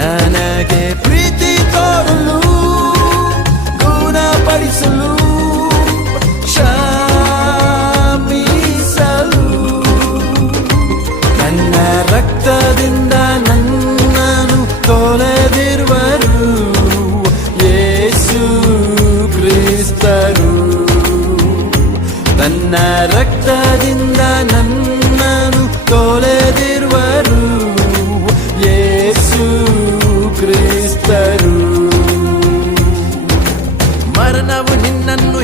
ನನಗೆ ಪ್ರೀತಿ ತೋರಲು ಗುಣಪಡಿಸಲು ಶಾಪಿಸಲು ನನ್ನ ರಕ್ತದಿಂದ ನನ್ನನು ತೊಲೆದಿರುವರು ಯೇಸು ಕ್ರಿಸ್ತರು ನನ್ನ ರಕ್ತದಿಂದ ಕಾರಣವು ನಿನ್ನನ್ನು